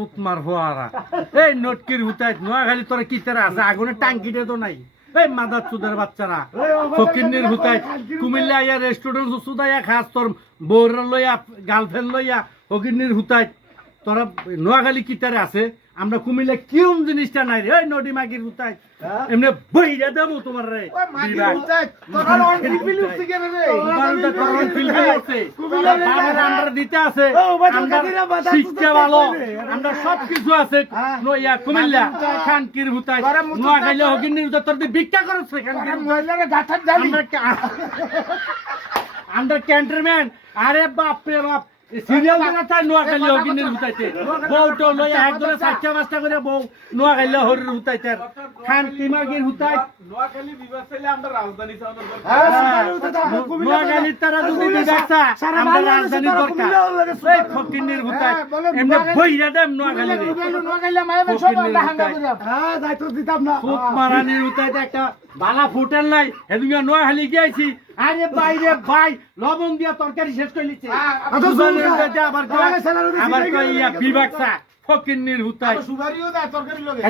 তোমার ফোয়ারা এই নটকির হুতাই নোয়াখালী তোরা কি তারা আছে আগুনের টাঙ্কিতে তো নাই এই মাদার চুদের বাচ্চারা ফকিন্নির হুতাই কুমিল্লা ইয়া রেস্টুরেন্ট সুদাইয়া খাস তোর বউর লইয়া গার্লফ্রেন্ড লইয়া ফকিন্নির হুতাই তোরা নোয়াখালী কি তারা আছে আমরা কুমিল্লা কিউম জিনিসটা নাই রে ওই নদী মাগির হুতাই এমনি বইরা দেবো তোমার রে দিতে আছে শিক্ষা ভালো আমরা সবকিছু আছে কুমিল্লা খানকির হুতাই নোয়াখালী হকিন্নির হুতাই তোর ভিক্ষা করছে আমরা ক্যান্টনমেন্ট আরে বাপ রে বাপ সিরিয়াল দিনা তাই নোয়াখালী হকিন্নির হুতাইতে বউটো লইয়া একজনে 4টা-5টা করে বউ নোয়াখালী হরির হুতাইতে খান তিমাগির হুতাই নোয়াখালী বিভাগ চাইলে আমরা রাজধানী চাওয়ার নোয়াখালীর তারা যদি বিভাগ চা আমরা রাজধানীর দরকার এই হকিন্নির হুতাই এমনি বইরা দেম নোয়াখালী নোয়াখালী মাইবে সব হাঙ্গা করে হ্যাঁ দায়িত্ব দিতাম না ফুট মারানির হুতাইতে একটা বালা ফুটেল নাই এদিকে নোয়াখালী গিয়েছি আরে বাইরে ভাই লবণ দিয়া তরকারি শেষ করে লিছে আবার বিভাগ চা ফকিন্নির হুতাই সুগারিও দেয় তরকারি লগে